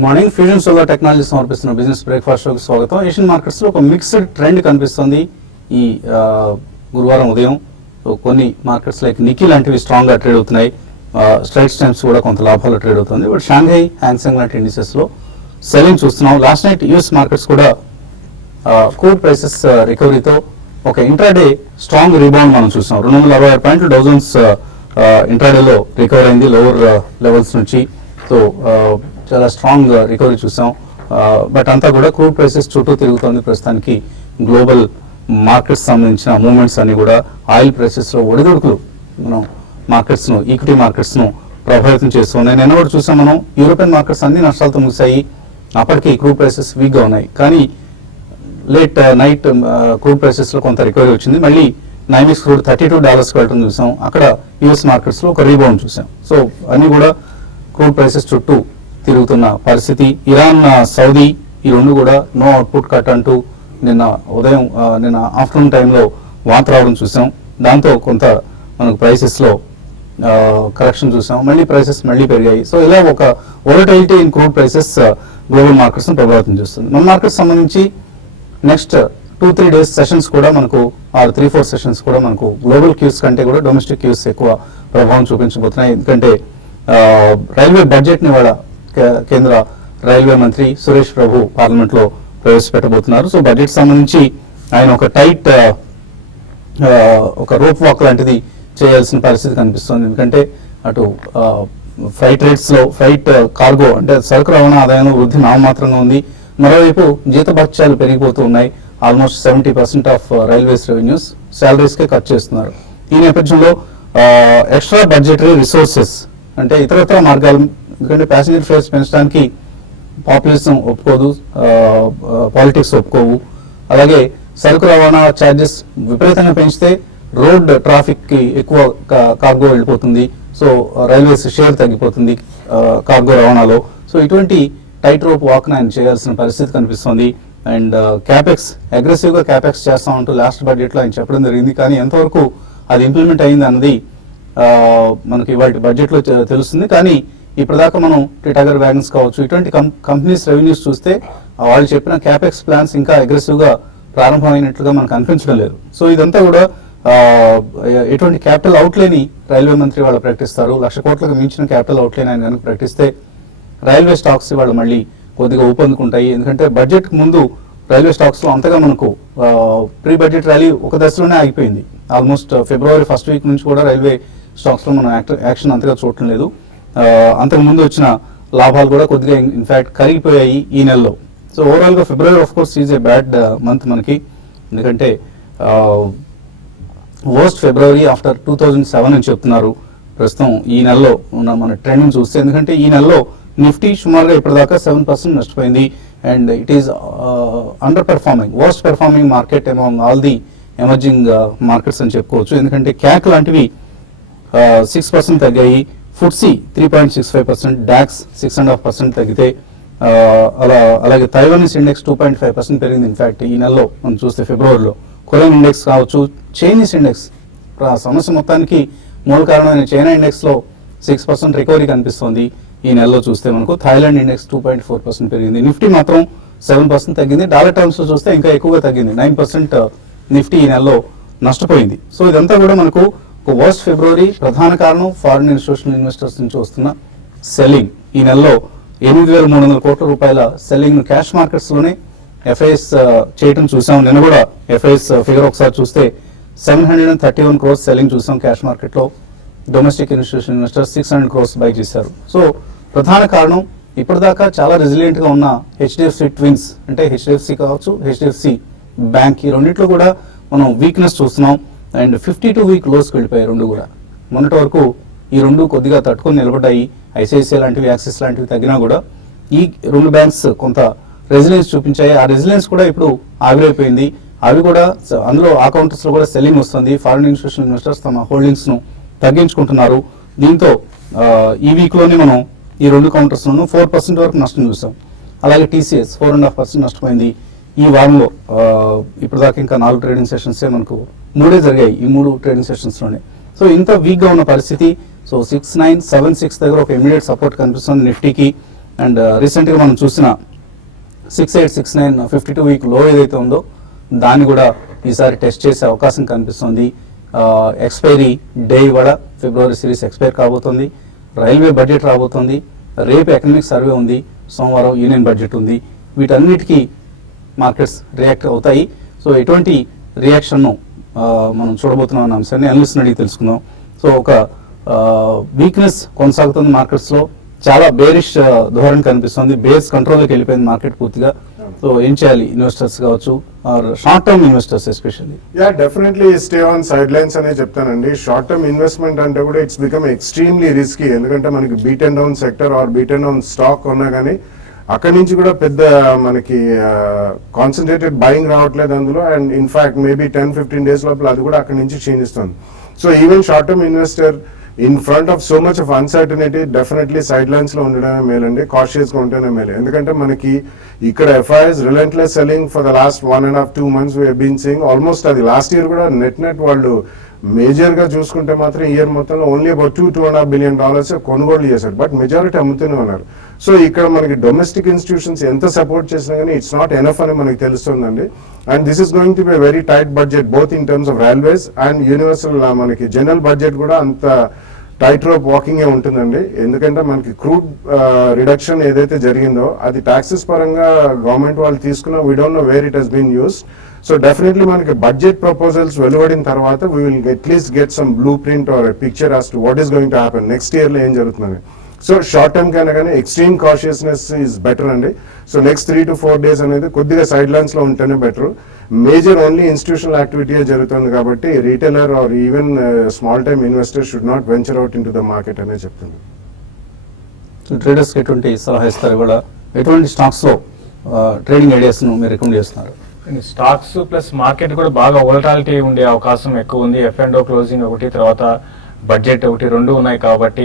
Good morning. Fusion solar technology సమర్పిస్తున్న business breakfast షోకి స్వాగతం. ఏషియన్ మార్కెట్స్ లో ఒక మిక్స్డ్ ట్రెండ్ కనిపిస్తుంది ఈ గురువారం ఉదయం. కొన్ని మార్కెట్స్ లైక్ నికీ లాంటివి స్ట్రాంగ్ గా ట్రేడ్ అవుతున్నాయి. స్ట్రైట్స్ టైమ్స్ కూడా కొంత లాభాలు ట్రేడ్ అవుతుంది. బట్ షాంఘై, హ్యాంగ్సెంగ్ లాంటి ఇండిసెస్ లో సెల్లింగ్ చూస్తున్నాం. లాస్ట్ నైట్ యూఎస్ మార్కెట్స్ కూడా క్రూడ్ ప్రైసెస్ రికవరీతో ఒక ఇంట్రాడే స్ట్రాంగ్ రీబౌండ్ మనం చూసాం. 266 పాయింట్లు డౌ జోన్స్ ఇంట్రాడేలో రికవర్ అయింది లోవర్ లెవెల్స్ నుంచి. సో చాలా స్ట్రాంగ్ రికవరీ చూసాం. బట్ అంతా కూడా క్రూడ్ ప్రైసెస్ చుట్టూ తిరుగుతోంది ప్రస్తుతానికి. గ్లోబల్ మార్కెట్స్ సంబంధించిన మూవ్మెంట్స్ అన్ని కూడా ఆయిల్ ప్రైసెస్ లో ఒడిదుడుకులు మనం మార్కెట్స్ ను, ఈక్విటీ మార్కెట్స్ ను ప్రభావితం చేస్తున్నాయి. నిన్న కూడా చూసాం మనం, యూరోపియన్ మార్కెట్స్ అన్ని నష్టాలతో ముగిశాయి. అప్పటికి క్రూడ్ ప్రైసెస్ వీక్ గా ఉన్నాయి. కానీ లేట్ నైట్ క్రూడ్ ప్రైసెస్ లో కొంత రికవరీ వచ్చింది. మళ్ళీ నైమిక్స్ క్రూడ్ $32 వెళ్ళడం చూసాం. అక్కడ యూఎస్ మార్కెట్స్ లో ఒక రీబౌండ్ చూసాం. సో అన్ని కూడా క్రూడ్ ప్రైసెస్ చుట్టూ తిరుగుతున్న పరిస్థితి. ఇరాన్, సౌదీ ఈ రెండు కూడా నో అవుట్పుట్ కట్ అంటూ నిన్న ఆఫ్టర్నూన్ టైంలో వార్త రావడం చూసాం. దాంతో కొంత మనకు ప్రైసెస్ లో కరెక్షన్ చూసాం. మళ్ళీ ప్రైసెస్ మళ్ళీ పెరిగాయి. సో ఇలా ఒక volatility in crude prices global markets ను ప్రభావితం చేస్తుంది. మన మార్కెట్స్ సంబంధించి నెక్స్ట్ 2-3 డేస్ సెషన్స్ కూడా మనకు 3-4 సెషన్స్ కూడా మనకు గ్లోబల్ క్యూస్ కంటే కూడా డొమెస్టిక్ క్యూస్ ఎక్కువ ప్రభావం చూపించబోతున్నాయి. ఎందుకంటే రైల్వే బడ్జెట్ ని వాళ్ళ కేంద్ర రైల్వే మంత్రి సురేష్ ప్రభు పార్లమెంట్ లో ప్రవేశపెట్టబోతున్నారు. సో బడ్జెట్ సంబంధించి ఆయన ఒక టైట్ ఒక రోప్ వాక్ లాంటిది చేయాల్సిన పరిస్థితి కనిపిస్తుంది. ఎందుకంటే అటు ఫ్రైట్ రేట్స్ లో కార్గో అంటే సరుకు రవాణా ఆదాయంలో వృద్ధి నామమాత్రంగా ఉంది. మరోవైపు జీతభత్యాలు పెరిగిపోతూ ఉన్నాయి. Almost 70% of railways revenues salaries కే ఖర్చు చేస్తున్నారు. ఈ నేపథ్యంలో ఎక్స్ట్రా బడ్జెటరీ రిసోర్సెస్ అంటే ఇతరత్ర మార్గాలు, ఎందుకంటే ప్యాసింజర్ ఫేర్స్ పెంచడానికి పాపులేషన్ ఒప్పుకోదు, పాలిటిక్స్ ఒప్పుకోవు. అలాగే సరుకు రవాణా ఛార్జెస్ విపరీతంగా పెంచితే రోడ్ ట్రాఫిక్ కి ఎక్కువ కార్గో వెళ్ళిపోతుంది. సో రైల్వేస్ షేర్ తగ్గిపోతుంది కార్గో రవాణాలో. సో ఇటువంటి టైట్ రోప్ వాక్ ఆయన చేయాల్సిన పరిస్థితి కనిపిస్తుంది. అండ్ క్యాపెక్స్, అగ్రెసివ్ గా క్యాపెక్స్ చేస్తామంటూ లాస్ట్ బడ్జెట్ లో ఆయన చెప్పడం జరిగింది. కానీ ఎంతవరకు అది ఇంప్లిమెంట్ అయింది అన్నది మనకి వాటి బడ్జెట్ లో తెలుస్తుంది. కానీ ఇప్పటిదాకా మనం టిటాగర్ వ్యాగన్స్ కావచ్చు, ఇటువంటి కంపెనీస్ రెవెన్యూస్ చూస్తే వాళ్ళు చెప్పిన క్యాపెక్స్ ప్లాన్స్ ఇంకా అగ్రెసివ్ గా ప్రారంభమైనట్లుగా మనకు అనిపించడం లేదు. సో ఇదంతా కూడా ఎటువంటి క్యాపిటల్ అవుట్లేని రైల్వే మంత్రి వాళ్ళు ప్రకటిస్తారు. 1,00,000 కోట్లకు మించిన క్యాపిటల్ అవుట్లేని ఆయన కనుక ప్రకటిస్తే రైల్వే స్టాక్స్ వాళ్ళు మళ్ళీ కొద్దిగా ఊపందుకుంటాయి. ఎందుకంటే బడ్జెట్ ముందు రైల్వే స్టాక్స్ లో అంతగా మనకు ప్రీ బడ్జెట్ ర్యాలీ ఒక దశలోనే ఆగిపోయింది. ఆల్మోస్ట్ ఫిబ్రవరి ఫస్ట్ వీక్ నుంచి కూడా రైల్వే స్టాక్స్ లో మనం యాక్షన్ అంతగా చూడటం లేదు. అంతకు ముందు వచ్చిన లాభాలు కూడా కొద్దిగా ఇన్ఫాక్ట్ కరిగిపోయాయి ఈ నెలలో. సో ఓవరాల్ గా February of course is a bad month మనకి. ఎందుకంటే వర్స్ట్ ఫిబ్రవరి ఆఫ్టర్ 2007 అని చెప్తున్నారు. ప్రస్తుతం ఈ నెలలో ఉన్న మన ట్రెండ్ చూస్తే, ఎందుకంటే ఈ నెలలో నిఫ్టీ సుమారుగా ఇప్పటిదాకా 7% నష్టపోయింది. And it is under performing, worst performing market among all the emerging markets అని చెప్పుకోవచ్చు. ఎందుకంటే క్యాక్ లాంటివి 6% తగ్గాయి, ఫుట్సీ 3.65%, డాక్స్ 6.5% తగ్గితే అలాగే తైవానీస్ ఇండెక్స్ 2.5% పెరిగింది. ఇన్ఫాక్ట్ ఈ నెలలో మనం చూస్తే ఫిబ్రవరిలో కొరియన్ ఇండెక్స్ కావచ్చు, చైనీస్ ఇండెక్స్ సమస్య మొత్తానికి మూల కారణమైన చైనా ఇండెక్స్ లో 6% రికవరీ కనిపిస్తోంది ఈ నెలలో చూస్తే మనకు. థాయిలాండ్ ఇండెక్స్ 2.4% పెరిగింది. నిఫ్టీ మాత్రం 7% తగ్గింది. డాలర్ టర్మ్స్ లో చూస్తే ఇంకా ఎక్కువగా తగ్గింది. 9% నిఫ్టీ ఈ నెలలో నష్టపోయింది. సో ఇదంతా కూడా మనకు ఒక వర్స్ట్ ఫిబ్రవరి. ప్రధాన కారణం ఫారిన్ ఇన్స్టిట్యూషనల్ ఇన్వెస్టర్స్ నుంచి వస్తున్న సెల్లింగ్. ఈ నెలలో 8,300 కోట్ల రూపాయల సెల్లింగ్ ను క్యాష్ మార్కెట్స్ లోనే ఎఫ్ఐఎస్ చేయటం చూసాం. నిన్న కూడా ఎఫ్ఐఎస్ ఫిగర్ ఒకసారి చూస్తే 731 crores సెల్లింగ్ చూసాం క్యాష్ మార్కెట్ లో. Domestic institution investors 600 crores by చేశారు. సో ప్రధాన కారణం ఇప్పటిదాకా చాలా రెసిలియంట్ గా ఉన్న హెచ్డిఎఫ్సి ట్విన్స్, అంటే హెచ్డిఎఫ్సి కావచ్చు, హెచ్డిఎఫ్సి బ్యాంక్, ఈ రెండిట్లో కూడా మనం వీక్నెస్ చూస్తున్నాం. అండ్ 52 వీక్ లోస్కి వెళ్ళిపోయాయి రెండు కూడా. మొన్నటి వరకు ఈ రెండు కొద్దిగా తట్టుకొని నిలబడ్డాయి. ఐసిఐసిఐ లాంటివి, యాక్సిస్ లాంటివి తగ్గినా కూడా ఈ రెండు బ్యాంక్స్ కొంత రెసిలియన్స్ చూపించాయి. ఆ రెసిలియన్స్ కూడా ఇప్పుడు ఆవిరైపోయింది. అవి కూడా అందులో ఆ కౌంటర్స్ లో కూడా సెల్లింగ్ వస్తుంది. ఫారిన్ ఇన్స్టిట్యూషనల్ ఇన్వెస్టర్స్ తమ హోల్డింగ్స్ ను తగ్గించుకుంటున్నారు. దీంతో ఈ వీక్ లోనే మనం ఈ రెండు కౌంటర్స్ లోనూ 4% వరకు నష్టం చూసాం. అలాగే టీసీఎస్ 4.5% నష్టపోయింది ఈ వారంలో. ఇప్పటిదాకా ఇంకా 4 ట్రేడింగ్ సెషన్స్ మనకు 3 జరిగాయి ఈ 3 ట్రేడింగ్ సెషన్స్ లోనే. సో ఇంత వీక్ గా ఉన్న పరిస్థితి. సో 6976 దగ్గర ఒక ఇమీడియట్ సపోర్ట్ కనిపిస్తుంది నిఫ్టీకి. అండ్ రీసెంట్గా మనం చూసిన 6869 52 వీక్ లో ఏదైతే ఉందో దాన్ని కూడా ఈసారి టెస్ట్ చేసే అవకాశం కనిపిస్తుంది. ఎక్స్పైరీ డే కూడా ఫిబ్రవరి సిరీస్ ఎక్స్పైర్ కాబోతుంది. రైల్వే బడ్జెట్ రాబోతుంది. రేపు ఎకనామిక్ సర్వే ఉంది. సోమవారం యూనియన్ బడ్జెట్ ఉంది. వీటన్నిటికీ మార్కెట్స్ రియాక్ట్ అవుతాయి. సో ఎటువంటి రియాక్షన్ను మనం చూడబోతున్నాం అన్న అంశాన్ని అనలిస్ట్ అడిగి తెలుసుకుందాం. సో ఒక వీక్నెస్ కొనసాగుతుంది మార్కెట్స్లో. చాలా బేరిష్ ధోరణి కనిపిస్తుంది. బేస్ కంట్రోల్లోకి వెళ్ళిపోయింది మార్కెట్ పూర్తిగా. సో ఏం చేయాలి ఇన్వెస్టర్స్ కావచ్చు, short term investors especially? Definitely stay on side lines అనే చెప్తానండి. షార్ట్ టర్మ్ ఇన్వెస్ట్మెంట్ అంటే కూడా ఇట్స్ బికమ్ ఎక్స్ట్రీమ్లీ రిస్కీ. ఎందుకంటే మనకి beat and down sector are beat and down stock ఉన్నా కానీ అక్కడి నుంచి కూడా పెద్ద మనకి కాన్సన్ట్రేటెడ్ బయింగ్ రావట్లేదు అందులో. అండ్ ఇన్ఫాక్ట్ మేబీ 10-15 డేస్ లోపల అది కూడా అక్కడి నుంచి క్షీణిస్తుంది. So even short term investor in front of so much of uncertainty definitely side lines లో ఉండడమే మేలండి, కాషియస్ గా ఉంటేనే మేలు. ఎందుకంటే మనకి ఇక్కడ FIIs relentless selling for the last 1.5-2 months we been seeing. Almost అది లాస్ట్ ఇయర్ కూడా నెట్ వాళ్ళు మేజర్ గా చూసుకుంటే మాత్రం ఇయర్ మొత్తంలో ఓన్లీ అబౌట్ $2-2.5 billion కొనుగోలు చేశారు. బట్ మెజారిటీ అమ్ముతూనే ఉన్నారు. సో ఇక్కడ మనకి డొమెస్టిక్ ఇన్స్టిట్యూషన్స్ ఎంత సపోర్ట్ చేసినా కానీ ఇట్స్ నాట్ ఎనఫ్ అని మనకి తెలుస్తుందండి. And this is going to be very tight budget both in terms of railways and universal. మనకి జనరల్ బడ్జెట్ కూడా అంత టైట్ రోప్ వాకింగ్ ఉంటుందండి. ఎందుకంటే మనకి క్రూడ్ రిడక్షన్ ఏదైతే జరిగిందో అది టాక్సెస్ పరంగా గవర్నమెంట్ వాళ్ళు తీసుకున్న we don't know where it has been used. So definitely మనకి బడ్జెట్ ప్రపోజల్స్ వెలువడిన తర్వాత we will at least get some blueprint or picture as to what is going to happen next year లో ఏం జరుగుతుందని. So short term కైనా కానీ extreme cautiousness is better అండి. So next 3-4 days అనేది కొద్దిగా సైడ్ లైన్స్ లో ఉంటేనే better. Major only institutional activity జరుగుతుంది కాబట్టి retailer or even small time investor should not venture out in to the market అనే చెప్తుంది. సో ట్రేడర్స్ కి ఎటువంటి సలహా ఇస్తారు కూడా, ఎటువంటి స్టాక్స్ లో ట్రేడింగ్ ఐడియాస్ ను మీరు రికమెండ్ చేస్తున్నారు? స్టాక్స్ ప్లస్ మార్కెట్ కూడా బాగా వోలటాలిటీ ఉండే అవకాశం ఎక్కువ ఉంది. F&O క్లోజింగ్ ఒకటి, తర్వాత బడ్జెట్ ఒకటి, రెండు ఉన్నాయి కాబట్టి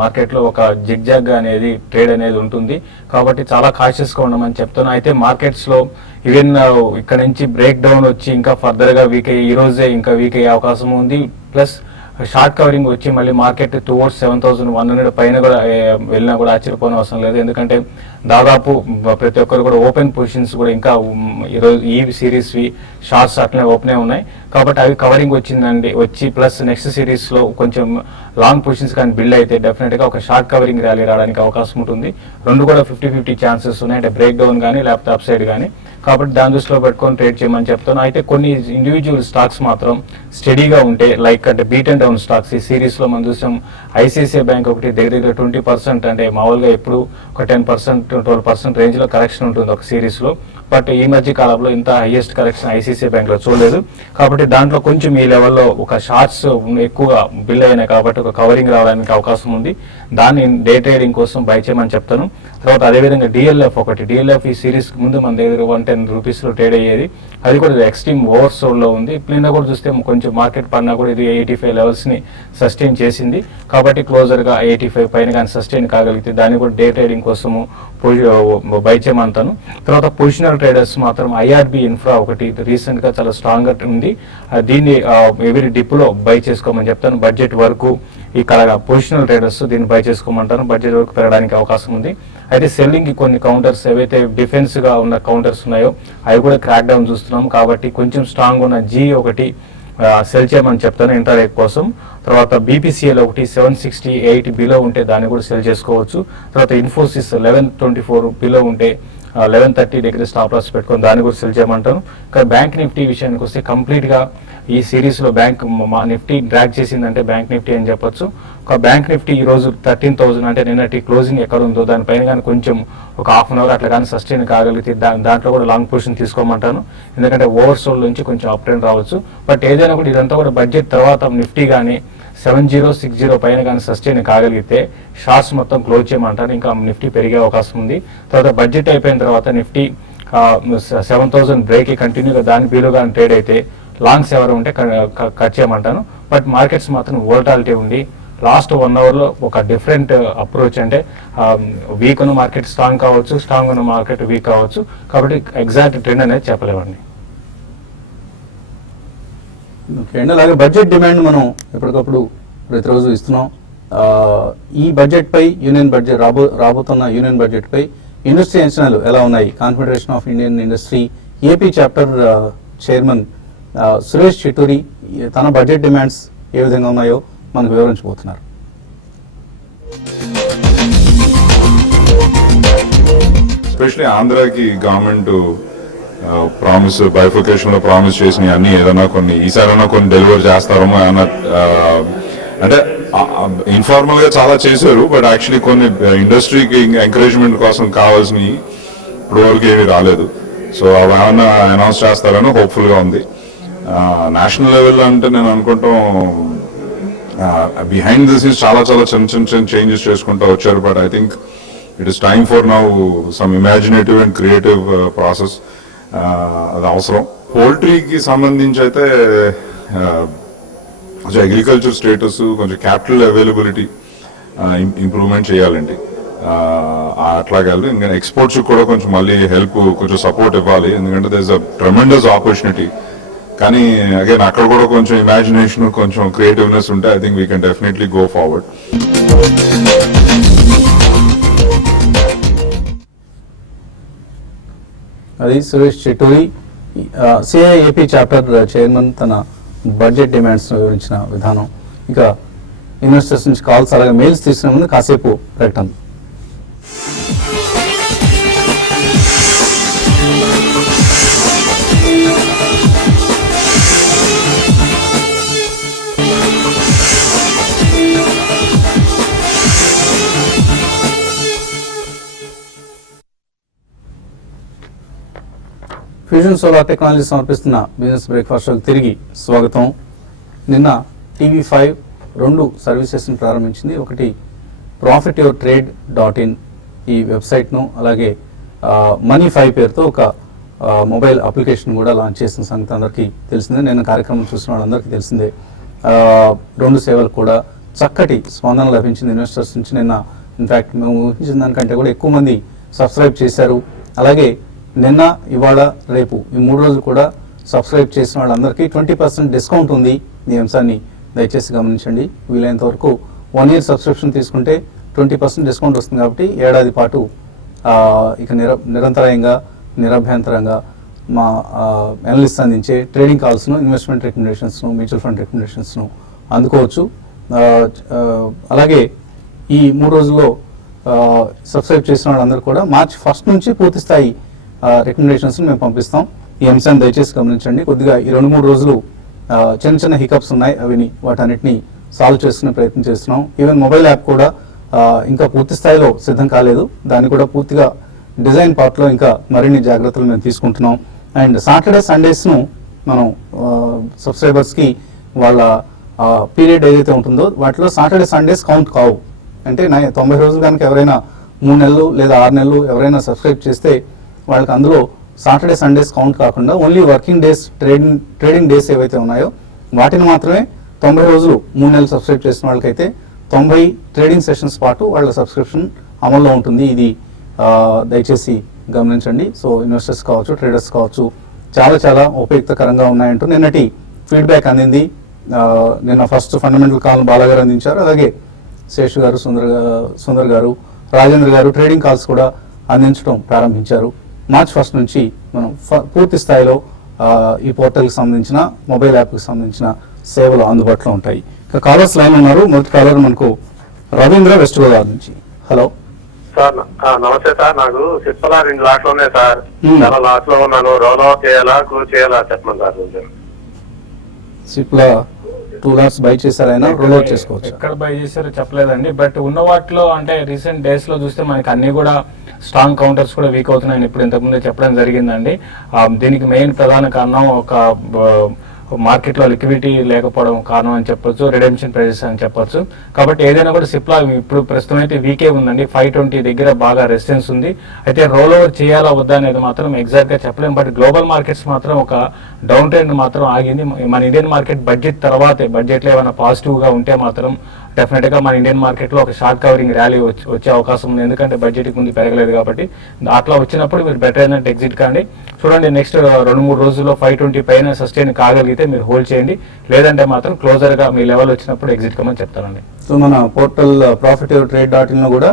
మార్కెట్లో ఒక జిగ్జాగ్ అనేది ట్రేడ్ అనేది ఉంటుంది. కాబట్టి చాలా కాషియస్గా ఉండమని చెప్తాను. అయితే మార్కెట్స్లో ఈవెన్ ఇక్కడ నుంచి బ్రేక్ డౌన్ వచ్చి ఇంకా ఫర్దర్గా వీక్ అయ్యి ఈ రోజే ఇంకా వీక్ అయ్యే అవకాశం ఉంది. ప్లస్ షార్ట్ కవరింగ్ వచ్చి మళ్ళీ మార్కెట్ టువర్డ్స్ 7,100 పైన కూడా వెళ్ళినా కూడా ఆశ్చర్యపోని అవసరం లేదు. ఎందుకంటే దాదాపు ప్రతి ఒక్కరు కూడా ఓపెన్ పొజిషన్స్ కూడా ఇంకా ఈరోజు ఈ సిరీస్వి షార్ట్స్ అట్లనే ఓపెనే ఉన్నాయి. కాబట్టి అవి కవరింగ్ వచ్చిందండి వచ్చి ప్లస్ నెక్స్ట్ సిరీస్లో కొంచెం లాంగ్ పొజిషన్స్ కానీ బిల్డ్ అయితే డెఫినెట్గా ఒక షార్ట్ కవరింగ్ ర్యాలీ రావడానికి అవకాశం ఉంటుంది. రెండు కూడా 50-50 ఛాన్సెస్ ఉన్నాయి, అంటే బ్రేక్ డౌన్ కానీ లేకపోతే అప్ సైడ్ కానీ. కాబట్టి దాని దృష్టిలో పెట్టుకొని ట్రేడ్ చేయమని చెప్తాను. అయితే కొన్ని ఇండివిజువల్ స్టాక్స్ మాత్రం స్టడీగా ఉంటే లైక్ అంటే బీట్ అండ్ డౌన్ స్టాక్స్ ఈ సిరీస్లో మనం చూసాం. ఐసిఐసిఐ బ్యాంక్ ఒకటి దగ్గర 20%, అంటే మామూలుగా ఎప్పుడు ఒక 10%-12% రేంజ్లో కరెక్షన్ ఉంటుంది ఒక సిరీస్లో. బట్ ఈ మధ్య కాలంలో ఇంత హైయెస్ట్ కరెక్షన్ ఐసిఐసిఐ బ్యాంక్లో చూడలేదు. కాబట్టి దాంట్లో కొంచెం ఈ లెవెల్లో ఒక షార్ట్స్ ఎక్కువగా బిల్డ్ అయినాయి కాబట్టి ఒక కవరింగ్ రావడానికి అవకాశం ఉంది. దాన్ని డే ట్రేడింగ్ కోసం బై చేయమని చెప్తాను. తర్వాత అదేవిధంగా డిఎల్ఎఫ్ ఒకటి, డిఎల్ఎఫ్ ఈ సిరీస్ ముందు మన దగ్గర 110 రూపీస్లో ట్రేడ్ అయ్యేది. అది కూడా ఎక్స్ట్రీమ్ ఓవర్ సోల్డ్లో ఉంది. నిన్న కూడా చూస్తే కొంచెం మార్కెట్ పడినా కూడా ఇది 85 లెవెల్స్ని సస్టైన్ చేసింది. కాబట్టి క్లోజర్గా 85 పైన కానీ సస్టైన్ కాగలిగితే దాన్ని కూడా డే ట్రేడింగ్ కోసము బై చేయమంటాను. తర్వాత పొజిషనల్ ట్రేడర్స్ మాత్రం ఐఆర్బి ఇన్ఫ్రా ఒకటి రీసెంట్గా చాలా స్ట్రాంగ్గా ఉంది. దీన్ని ఎవరి డిప్లో బై చేసుకోమని చెప్తాను. బడ్జెట్ వరకు ఇక్కడ పొజిషనల్ ట్రేడర్స్ దీన్ని బై చేసుకోమంటాను. బడ్జెట్ వరకు పెరగడానికి అవకాశం ఉంది. అయితే సెల్లింగ్కి కొన్ని కౌంటర్స్ ఏవైతే డిఫెన్స్గా ఉన్న కౌంటర్స్ ఉన్నాయో అవి కూడా క్రాక్ డౌన్ చూస్తున్నాం. కాబట్టి కొంచెం స్ట్రాంగ్ ఉన్న జీ ఒకటి సెల్ చేయమని చెప్తాను ఇంటర్డే కోసం. తర్వాత బీపీసీఎల్ ఒకటి 768 బిలో ఉంటే దాన్ని కూడా సెల్ చేసుకోవచ్చు. తర్వాత ఇన్ఫోసిస్ 1124 బిలో ఉంటే 1130 దగ్గర స్టాప్ లాస్ పెట్టుకొని దాన్ని కూడా సెల్ చేయమంటాను. ఇంకా బ్యాంక్ నిఫ్టీ విషయానికి వస్తే కంప్లీట్గా ఈ సిరీస్లో బ్యాంక్ నిఫ్టీ డ్రాగ్ చేసిందంటే బ్యాంక్ నిఫ్టీ అని చెప్పొచ్చు. ఒక బ్యాంక్ నిఫ్టీ ఈ రోజు 13,000 అంటే నిన్నటి క్లోజింగ్ ఎక్కడ ఉందో దానిపైన కానీ కొంచెం ఒక హాఫ్ అన్ అవర్ అట్లా కానీ సస్టైన్ కాగలిగితే దాంట్లో కూడా లాంగ్ పొజిషన్ తీసుకోమంటాను. ఎందుకంటే ఓవర్ సోల్ నుంచి కొంచెం అప్ ట్రెండ్ రావచ్చు. బట్ ఏదైనా కూడా ఇదంతా కూడా బడ్జెట్ తర్వాత నిఫ్టీ కానీ 7060 పైన కానీ సస్టైన్ కాగలిగితే షార్ట్స్ మొత్తం క్లోజ్ చేయమంటాను. ఇంకా నిఫ్టీ పెరిగే అవకాశం ఉంది. తర్వాత బడ్జెట్ అయిపోయిన తర్వాత నిఫ్టీ 7,000 బ్రేక్ కంటిన్యూగా దాని బీలో కానీ ట్రేడ్ అయితే లాంగ్స్ ఎవరు ఉంటే కట్ చేయమంటాను. బట్ మార్కెట్స్ మాత్రం వోలటాలిటీ ఉంది. లాస్ట్ 1 అవర్లో ఒక డిఫరెంట్ అప్రోచ్, అంటే వీక్ ఉన్న మార్కెట్ స్ట్రాంగ్ కావచ్చు, స్ట్రాంగ్ ఉన్న మార్కెట్ వీక్ కావచ్చు. కాబట్టి ఎగ్జాక్ట్ ట్రెండ్ అనేది చెప్పలేమండి. ఓకే అండి. అలాగే బడ్జెట్ డిమాండ్ మనం ఎప్పటికప్పుడు ప్రతిరోజు ఇస్తున్నాం. ఈ బడ్జెట్పై యూనియన్ బడ్జెట్ రాబోతున్న యూనియన్ బడ్జెట్పై ఇండస్ట్రీ అంచనాలు ఎలా ఉన్నాయి? Confederation of Indian industry AP chapter chairman Suresh Chitturi తన బడ్జెట్ డిమాండ్స్ ఏ విధంగా ఉన్నాయో మనకు వివరించబోతున్నారు. ఎస్పెషలీ ఆంధ్రాకి గవర్నమెంట్ ప్రామిస్ బైఫికేషన్ లో ప్రామిస్ చేసినవి అన్ని ఏదైనా కొన్ని ఈసారైనా కొన్ని డెలివర్ చేస్తారేమో అన్న అంటే ఇన్ఫార్మల్ గా చాలా చేశారు, బట్ యాక్చువల్లీ కొన్ని ఇండస్ట్రీకి ఎంకరేజ్మెంట్ కోసం కావాల్సినవి ఇప్పుడు వరకు ఏమీ రాలేదు. సో అవి ఏమన్నా అనౌన్స్ చేస్తారని హోప్ఫుల్ గా ఉంది. నేషనల్ లెవెల్ అంటే నేను అనుకుంటాం బిహైండ్ ది సీన్స్ చాలా చాలా చిన్న చేంజెస్ చేసుకుంటూ వచ్చారు, but I think it is time for now some imaginative and creative process అది అవసరం. పోల్ట్రీకి సంబంధించి అయితే కొంచెం అగ్రికల్చర్ స్టేటస్, కొంచెం క్యాపిటల్ అవైలబిలిటీ ఇంప్రూవ్మెంట్ చేయాలండి. అట్లాగే ఇంకా ఎక్స్పోర్ట్స్ కూడా కొంచెం మళ్ళీ హెల్ప్, కొంచెం సపోర్ట్ ఇవ్వాలి, ఎందుకంటే there is a tremendous opportunity. కానీ అగైన్ అక్కడ కూడా కొంచెం ఇమాజినేషన్, కొంచెం క్రియేటివ్నెస్ ఉంటే I think we can definitely go forward. అది Suresh Chitturi CIAP chapter chairman తన బడ్జెట్ డిమాండ్స్ వివరించిన విధానం. ఇక ఇన్వెస్టర్స్ నుంచి కాల్స్ అలాగే మెయిల్స్ తీసుకునే ముందు కాసేపు ప్రకటన. ఫ్యూజన్ సోలార్ టెక్నాలజీ సమర్పిస్తున్న బిజినెస్ బ్రేక్ఫాస్ట్ షోకి తిరిగి స్వాగతం. నిన్న TV5 2 సర్వీసెస్ని ప్రారంభించింది. ఒకటి profityourtrade.in ఈ వెబ్సైట్ను, అలాగే Money5 పేరుతో ఒక మొబైల్ అప్లికేషన్ కూడా లాంచ్ చేసిన సంగతి అందరికీ తెలిసిందే. నిన్న కార్యక్రమం చూసిన వాళ్ళందరికీ తెలిసిందే. 2 సేవలు కూడా చక్కటి స్పందన లభించింది ఇన్వెస్టర్స్ నుంచి. నిన్న ఇన్ఫ్యాక్ట్ మేము ఊహించిన దానికంటే కూడా ఎక్కువ మంది సబ్స్క్రైబ్ చేశారు. అలాగే నిన్న, ఇవాళ, రేపు ఈ 3 రోజులు కూడా సబ్స్క్రైబ్ చేసిన వాళ్ళందరికీ 20% డిస్కౌంట్ ఉంది. ఈ అంశాన్ని దయచేసి గమనించండి. వీలైనంత వరకు 1 year సబ్స్క్రిప్షన్ తీసుకుంటే 20% డిస్కౌంట్ వస్తుంది. కాబట్టి ఏడాది పాటు ఇక నిరంతరాయంగా నిరభ్యంతరంగా మా అనలిస్ట్ అందించే ట్రేడింగ్ కాల్స్ను, ఇన్వెస్ట్మెంట్ రికమెండేషన్స్ను, మ్యూచువల్ ఫండ్ రికమెండేషన్స్ను అందుకోవచ్చు. అలాగే ఈ 3 రోజుల్లో సబ్స్క్రైబ్ చేసిన వాళ్ళందరూ కూడా March 1st నుంచి పూర్తి స్థాయి రికమెండేషన్స్ మేము పంపిస్తాం. ఈ అంశాన్ని దయచేసి గమనించండి. కొద్దిగా ఈ 2-3 రోజులు చిన్న చిన్న హికప్స్ ఉన్నాయి, వాటన్నిటిని సాల్వ్ చేసుకునే ప్రయత్నం చేస్తున్నాం. ఈవెన్ మొబైల్ యాప్ కూడా ఇంకా పూర్తి స్థాయిలో సిద్ధం కాలేదు. దాన్ని కూడా పూర్తిగా డిజైన్ పార్ట్లో ఇంకా మరిన్ని జాగ్రత్తలు మేము తీసుకుంటున్నాం. అండ్ సాటర్డే సండేస్ను మనం సబ్స్క్రైబర్స్కి వాళ్ళ పీరియడ్ ఏదైతే ఉంటుందో వాటిలో సాటర్డే సండేస్ కౌంట్ కావు. అంటే 90 రోజులు కనుక ఎవరైనా 3 నెలలు లేదా 6 నెలలు ఎవరైనా సబ్స్క్రైబ్ చేస్తే వాళ్ళకి అందులో సాటర్డే సండేస్ కౌంట్ కాకుండా only working days, trading days ఏవైతే ఉన్నాయో వాటిని మాత్రమే 90 రోజులు 3 నెలలు సబ్స్క్రైబ్ చేసిన వాళ్ళకైతే 90 ట్రేడింగ్ సెషన్స్ పాటు వాళ్ళ సబ్స్క్రిప్షన్ అమల్లో ఉంటుంది. ఇది దయచేసి గమనించండి. సో ఇన్వెస్టర్స్ కావచ్చు, ట్రేడర్స్ కావచ్చు, చాలా చాలా ఉపయుక్తకరంగా ఉన్నాయంటూ నిన్నటి ఫీడ్బ్యాక్ అందింది. నిన్న ఫస్ట్ ఫండమెంటల్ కాల్ బాలాగారు అందించారు. అలాగే శేషు గారు, సుందర్ గారు, రాజేంద్ర గారు ట్రేడింగ్ కాల్స్ కూడా అందించడం ప్రారంభించారు. March 1st నుంచి మనం పూర్తి స్థాయిలో ఈ పోర్టల్కి సంబంధించిన, మొబైల్ యాప్కి సంబంధించిన సేవలు అందుబాటులో ఉంటాయి. ఇక కాలర్స్ లైన్ ఉన్నారు. మొదటి కాలర్ మనకు రవీంద్ర, వెస్ట్ గోదావరి నుంచి. Hello sir. నమస్తే సార్. నాకు సిప్లా 2 లాట్లు ఉన్నాయి సార్. చాలా లాట్ లో ఉన్నాను. రోల్ అవుట్ చేయాలా, క్లోజ్ చేయాలా చెప్పండి సార్. సిప్లా 2 lakhs బై చేశారైనా రోల్ అవుట్ చేసుకోవచ్చు. ఎక్కడ బై చేశారో చెప్పలేదండి, బట్ ఉన్న వాటిలో అంటే రీసెంట్ డేస్ లో చూస్తే మనకి అన్ని కూడా స్ట్రాంగ్ కౌంటర్స్ కూడా వీక్ అవుతున్నాయని ఇప్పుడు ఇంతకుముందే చెప్పడం జరిగిందండి. దీనికి మెయిన్ ప్రధాన కారణం ఒక మార్కెట్లో లిక్విడిటీ లేకపోవడం కారణం అని చెప్పొచ్చు, రిడెంప్షన్ ప్రైజెస్ అని చెప్పొచ్చు. కాబట్టి ఏదైనా కూడా సిప్లా ఇప్పుడు ప్రస్తుతం అయితే వీకే ఉందండి. 520 దగ్గర బాగా రెసిస్టెన్స్ ఉంది. అయితే రోల్ ఓవర్ చేయాలా వద్దా అనేది మాత్రం ఎగ్జాక్ట్ గా చెప్పలేము. బట్ గ్లోబల్ మార్కెట్స్ మాత్రం ఒక డౌన్ ట్రెండ్ మాత్రం ఆగింది. మన ఇండియన్ మార్కెట్ బడ్జెట్ తర్వాతే, బడ్జెట్ లో ఏమైనా పాజిటివ్ గా ఉంటే మాత్రం డెఫినెట్ గా మన ఇండియన్ మార్కెట్ లో ఒక షార్ట్ కవరింగ్ ర్యాలీ వచ్చే అవకాశం ఉంది. ఎందుకంటే బడ్జెట్ ముందు పెరగలేదు కాబట్టి. అట్లా వచ్చినప్పుడు మీరు బెటర్ ఏంటంటే ఎగ్జిట్ కాండి. చూడండి, నెక్స్ట్ 2-3 రోజుల్లో 520 పైన సస్టైన్ కాగలిగితే మీరు హోల్డ్ చేయండి. లేదంటే మాత్రం క్లోజర్ గా మీ లెవెల్ వచ్చినప్పుడు ఎగ్జిట్ కమని చెప్తానండి. సో మన పోర్టల్ profityourtrade.in లో కూడా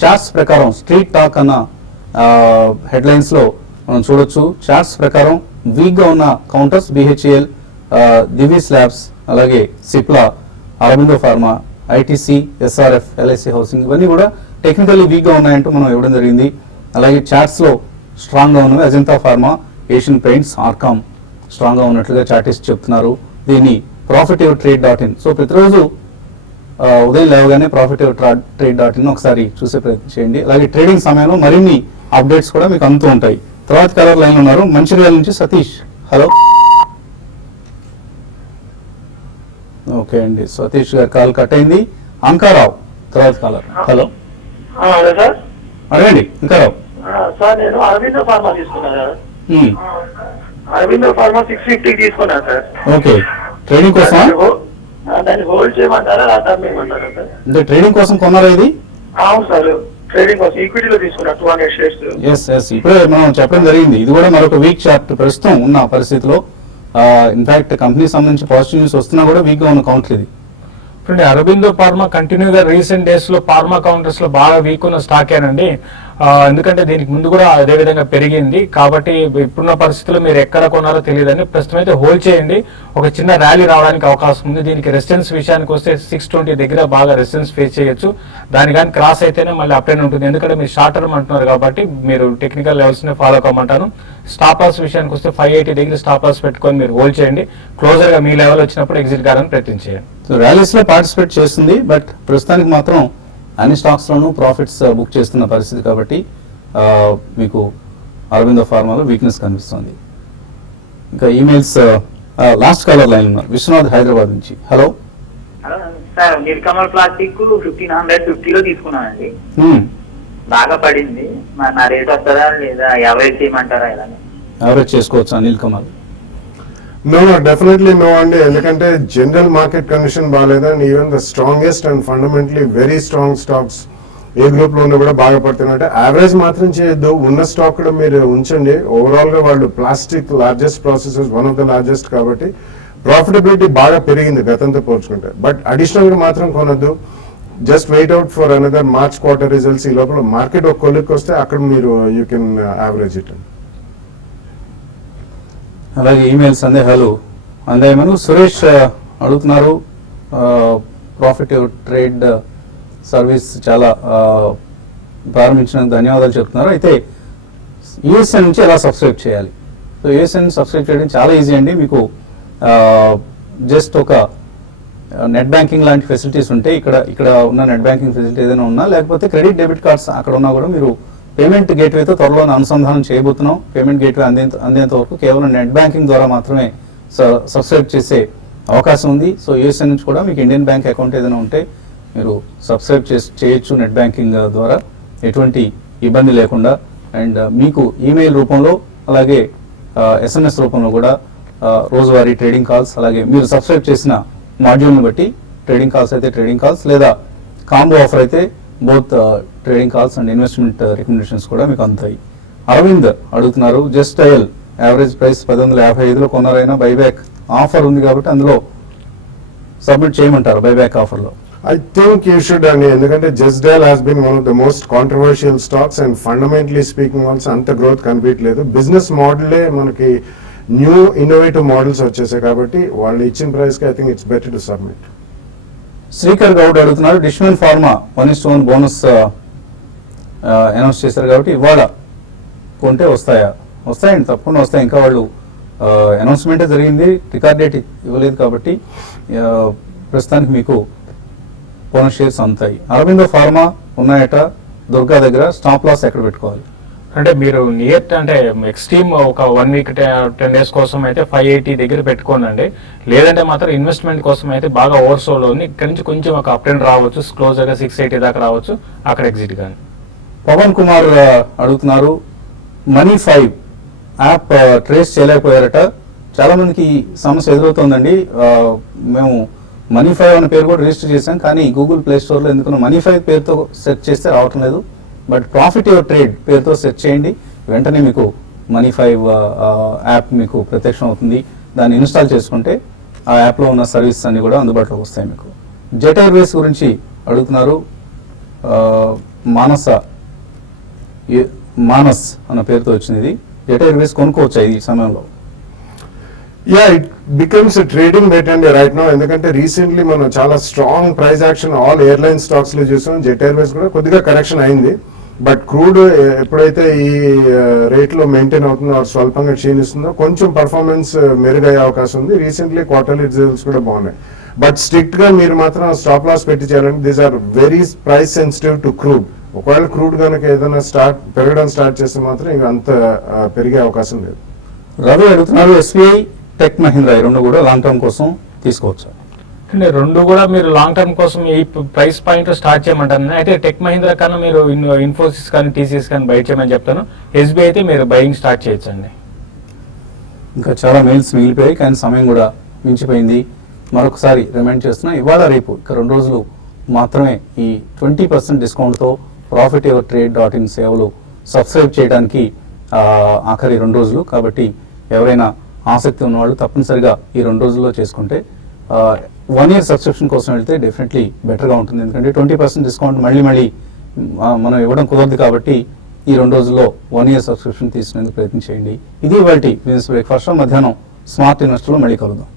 చార్ట్స్ ప్రకారం స్ట్రీట్ టాక్ అన్న హెడ్లైన్స్ లో మనం చూడొచ్చు. చార్ట్స్ ప్రకారం వీక్ గా ఉన్న కౌంటర్స్ BHEL, దివీస్ ల్యాబ్స్, అలాగే Cipla, Aurobindo pharma, ITC, SRF, LIC housing ఇవన్నీ కూడా టెక్నికల్లీ వీక్ గా ఉన్నాయంటూ మనం ఇవ్వడం జరిగింది. అలాగే చార్ట్స్ లో స్ట్రాంగ్ గా ఉన్నవి Ajanta pharma, Asian paints, RCom strong గా ఉన్నట్లుగా చార్టిస్ట్ చెప్తున్నారు. దీన్ని profityourtrade.in. సో ప్రతిరోజు ఉదయం లేవగానే profityourtrade.in ఒకసారి చూసే ప్రయత్నం చేయండి. అలాగే ట్రేడింగ్ సమయంలో మరిన్ని అప్డేట్స్ కూడా మీకు అందుతూ ఉంటాయి. తర్వాత కలర్ లైన్ ఉన్నారు మంచిర్యాల నుంచి సతీష్. హలో. ఓకే అండి, సతీష్ గారి కాల్ కట్ అయింది. అంకారావు తర్వాత కాలర్. Hello hello sir. అడగండి అంకారావు. సార్ నేను అరవిందో ఫార్మా తీసుకున్నాను సార్. అరవిందో ఫార్మా 650 తీసుకున్నాను సార్. ఓకే, ట్రేడింగ్ కోసం దాన్ని హోల్డ్ చేయమంటారా లేదా అమ్మేయమంటారా సార్? అంటే ట్రేడింగ్ కోసం కొన్నారా ఇది? అవును సార్, ట్రేడింగ్ కోసం ఈక్విటీలో తీసుకున్నా 200 షేర్స్. ఎస్ ఇప్పుడే మనం చెప్పడం జరిగింది. ఇది కూడా మరొక వీక్ చార్ట్ ప్రస్తుతం ఉన్న పరిస్థితిలో. ఇన్ఫాక్ట్ కంపెనీ సంబంధించి పాజిటివ్ న్యూస్ వస్తున్నా కూడా వీక్ గా ఉన్న కౌంటర్ ఇది. ఇప్పుడు అరబిందో ఫార్మా కంటిన్యూగా రీసెంట్ డేస్ లో ఫార్మా కౌంటర్స్ లో బాగా వీక్ ఉన్న స్టాకేనండి. ఎందుకంటే దీనికి ముందు కూడా అదే విధంగా పెరిగింది కాబట్టి ఇప్పుడున్న పరిస్థితుల్లో మీరు ఎక్కడ కొన్నారో తెలియదని ప్రస్తుతం అయితే హోల్డ్ చేయండి. ఒక చిన్న ర్యాలీ రావడానికి అవకాశం ఉంది. దీనికి రెసిస్టెన్స్ విషయానికి వస్తే 620 దగ్గర బాగా రెసిస్టెన్స్ ఫేస్ చేయొచ్చు. దాని కానీ క్రాస్ అయితేనే మళ్ళీ అప్ అండ్ ఉంటుంది. ఎందుకంటే మీరు షార్ట్ టర్మ్ అంటున్నారు కాబట్టి మీరు టెక్నికల్ లెవెల్స్ ని ఫాలో కమ్మంటాను. స్టాప్ లాస్ విషయానికి వస్తే 580 దగ్గర స్టాప్ లాస్ పెట్టుకొని మీరు హోల్డ్ చేయండి. క్లోజర్ గా మీ లెవెల్ వచ్చినప్పుడు ఎగ్జిట్ కావాలని ప్రయత్నించేయండి. సో ర్యాలీస్ లో పార్టిసిపేట్ చేస్తుంది, బట్ ప్రస్తుతానికి మాత్రం అన్ని స్టాక్స్ లోనూ ప్రాఫిట్స్ బుక్ చేస్తున్న పరిస్థితి కాబట్టి మీకు అరవిందో ఫార్మాలో వీక్నెస్ కనిపిస్తుంది. ఇంకా ఈమెయిల్స్ లాస్ట్ కాలర్ లైన్ ఉన్నారు విశ్వనాథ్ హైదరాబాద్ నుంచి. హలో సార్, నిర్కమల్ ప్లాస్టిక్ 1550లో తీసుకున్నానండి. బాగా పడింది. మరి నా రేట్ వస్తుందా లేదా యావరేజ్ చేయమంటారా ఇలా? యావరేజ్ చేసుకోవచ్చు అనిల్ కమాల్? నో డెఫినెట్లీ నో అండి. ఎందుకంటే జనరల్ మార్కెట్ కండిషన్ బాగాలేదు and even the strongest and fundamentally very strong stocks A group లో ఉన్నా కూడా బాగా పడుతున్నాయంటే యావరేజ్ మాత్రం చేయొద్దు. ఉన్న స్టాక్ కూడా మీరు ఉంచండి. ఓవరాల్ గా వాళ్ళు plastic largest processors, one of the largest కాబట్టి ప్రాఫిటబిలిటీ బాగా పెరిగింది గతంతో పోల్చుకుంటే. బట్ అడిషనల్ గా మాత్రం కొనొద్దు. Just wait out for another March quarter results. ఈ లోపల మార్కెట్ ఒక కొలిక్ వస్తే అక్కడ మీరు యూ కెన్ యావరేజ్ ఇట్. అలాగే ఈమెయిల్ సందేహాలు అందాయమను సురేష్ అడుగుతున్నారు. ప్రాఫిట్ ట్రేడ్ సర్వీస్ చాలా ప్రారంభించినందుకు ధన్యవాదాలు చెప్తున్నారు. అయితే యూఎస్ఎన్ నుంచి ఎలా సబ్స్క్రైబ్ చేయాలి? సో యూఎస్ఎన్ సబ్స్క్రైబ్ చేయడం చాలా ఈజీ అండి. మీకు జస్ట్ ఒక నెట్ బ్యాంకింగ్ లాంటి ఫెసిలిటీస్ ఉంటే ఇక్కడ ఉన్న నెట్ బ్యాంకింగ్ ఫెసిలిటీ ఏదైనా ఉన్నా, లేకపోతే క్రెడిట్ డెబిట్ కార్డ్స్ అక్కడ ఉన్నా కూడా మీరు పేమెంట్ గేట్వేతో త్వరలోనే అనుసంధానం చేయబోతున్నాం. పేమెంట్ గేట్వే అందేంత వరకు కేవలం నెట్ బ్యాంకింగ్ ద్వారా మాత్రమే సబ్స్క్రైబ్ చేసే అవకాశం ఉంది. సో యూఎస్ఎన్ నుంచి కూడా మీకు ఇండియన్ బ్యాంక్ అకౌంట్ ఏదైనా ఉంటే మీరు సబ్స్క్రైబ్ చేయొచ్చు నెట్ బ్యాంకింగ్ ద్వారా ఎటువంటి ఇబ్బంది లేకుండా. అండ్ మీకు ఈమెయిల్ రూపంలో అలాగే SMS రూపంలో కూడా రోజువారీ ట్రేడింగ్ కాల్స్, అలాగే మీరు సబ్స్క్రైబ్ చేసిన మాడ్యూల్ని బట్టి ట్రేడింగ్ కాల్స్ అయితే ట్రేడింగ్ కాల్స్, లేదా కాంబో ఆఫర్ అయితే both trading calls and investment recommendations కూడా మీకు అందుతాయి. అరవింద్ అడుగుతున్నారు జస్ట్ డయల్ యావరేజ్ ప్రైస్ 1155లో కొన్నారైనా బైబ్యాక్ ఆఫర్ ఉంది కాబట్టి అందులో సబ్మిట్ చేయమంటారు బైబ్యాక్ ఆఫర్లో? I think you should అండి. ఎందుకంటే Just Dial has been one of the most controversial stocks and fundamentally speaking also అంత గ్రోత్ కనిపించలేదు. బిజినెస్ మోడలే మనకి న్యూ ఇన్నోవేటివ్ మోడల్స్ వచ్చేసాయి కాబట్టి వాళ్ళు ఇచ్చిన ప్రైస్ కి I think it's better to submit. Srikar Goud అడుగుతున్నారు డిష్మన్ ఫార్మా 1:1 బోనస్ అనౌన్స్ చేశారు కాబట్టి ఇవాళ కొంటే వస్తాయండి, తప్పకుండా వస్తాయి. ఇంకా వాళ్ళు అనౌన్స్మెంటే జరిగింది, రికార్డ్ డేట్ ఇవ్వలేదు కాబట్టి ప్రస్తుతానికి మీకు బోనస్ షేర్స్ అందుతాయి. అరవిందో ఫార్మా ఉన్నాయట దుర్గా దగ్గర, స్టాప్ లాస్ ఎక్కడ పెట్టుకోవాలి? అంటే మీరు నియర్ అంటే ఎక్స్ట్రీమ్ ఒక 1 వీక్ 10 డేస్ కోసం అయితే 580 దగ్గర పెట్టుకోనండి. లేదంటే మాత్రం ఇన్వెస్ట్మెంట్ కోసం అయితే బాగా ఓవర్సోలో ఉంది. ఇక్కడ నుంచి కొంచెం ఒక అప్ ట్రెండ్ రావచ్చు, క్లోజర్ గా 680 దాకా రావచ్చు, అక్కడ ఎగ్జిట్ కానీ. పవన్ కుమార్ అడుగుతున్నారు Money5 యాప్ ట్రేస్ చేయలేకపోయారట. చాలా మందికి ఈ సమస్య ఎదురవుతుందండి. మేము Money5 అనే పేరు కూడా రిజిస్టర్ చేశాం, కానీ గూగుల్ ప్లే స్టోర్లో ఎందుకు Money5 పేరుతో సెర్చ్ చేస్తే రావటం లేదు. బట్ ప్రాఫిట్ యువర్ ట్రేడ్ పేరుతో సెర్చ్ చేయండి, వెంటనే మీకు Money5 యాప్ మీకు ప్రత్యక్షం అవుతుంది. దాన్ని ఇన్స్టాల్ చేసుకుంటే ఆ యాప్లో ఉన్న సర్వీసెస్ అన్ని కూడా అందుబాటులోకి వస్తాయి మీకు. జెట్ ఎయిర్వేస్ గురించి అడుగుతున్నారు. మానస్ అన్న పేరుతో వచ్చింది ఇది. జెట్ ఎయిర్వేస్ కొనుక్కోవచ్చా ఈ సమయంలో? Yeah, it becomes trading bet అండి రైట్ నో. ఎందుకంటే రీసెంట్లీ మనం చాలా strong price action all airline stocks లో చూసాం. జెట్ ఎయిర్వేస్ కూడా కొద్దిగా కరెక్షన్ అయింది. బట్ క్రూడ్ ఎప్పుడైతే ఈ రేట్ లో మెయింటైన్ అవుతుందో స్వల్పంగా క్షీణిస్తుందో కొంచెం పర్ఫార్మెన్స్ మెరుగయ్యే అవకాశం ఉంది. రీసెంట్లీ క్వార్టర్లీ రిజల్ట్స్ కూడా బాగున్నాయి. బట్ స్ట్రిక్ట్ గా మీరు మాత్రం స్టాప్ లాస్ పెట్టి చేయాలంటే these are very price sensitive to crude. ఒకవేళ క్రూడ్ కనుక ఏదైనా పెరగడం స్టార్ట్ చేస్తే మాత్రం ఇంకా అంత పెరిగే అవకాశం లేదు. రవి అడుగుతున్నారు ఎస్బీఐ, టెక్ మహీంద్రా ఈ రెండు కూడా లాంగ్ టర్మ్ కోసం తీసుకోవచ్చా? అంటే రెండు కూడా మీరు లాంగ్ టర్మ్ కోసం ఈ ప్రైస్ పాయింట్ స్టార్ట్ చేయమంటారు. అయితే టెక్ మహీంద్రా కన్నా మీరు ఇన్ఫోసిస్ కానీ టీసీఎస్ కానీ బై చేయమని చెప్తాను. ఎస్బీఐ అయితే మీరు బయింగ్ స్టార్ట్ చేయొచ్చండి. ఇంకా చాలా మెయిల్స్ మిగిలిపోయాయి కానీ సమయం కూడా మించిపోయింది. మరొకసారి రిమైండ్ చేస్తున్నా, ఇవాళ రేపు ఇక 2 రోజులు మాత్రమే ఈ 20% డిస్కౌంట్తో profityourtrade.in సేవలు సబ్స్క్రైబ్ చేయడానికి ఆఖరి 2 రోజులు. కాబట్టి ఎవరైనా ఆసక్తి ఉన్నవాళ్ళు తప్పనిసరిగా ఈ 2 రోజుల్లో చేసుకుంటే 1 year సబ్స్క్రిప్షన్ కోసం వెళ్తే డెఫినెట్లీ బెటర్గా ఉంటుంది. ఎందుకంటే 20% డిస్కౌంట్ మళ్ళీ మనం ఇవ్వడం కుదరదు. కాబట్టి ఈ 2 రోజుల్లో 1 year సబ్స్క్రిప్షన్ తీసుకునేందుకు ప్రయత్నం చేయండి. ఇది ఇవాల్టి బిజినెస్ బ్రేక్ఫాస్ట్. మధ్యాహ్నం స్మార్ట్ ఇన్వెస్టర్లో మళ్ళీ కలుద్దాం.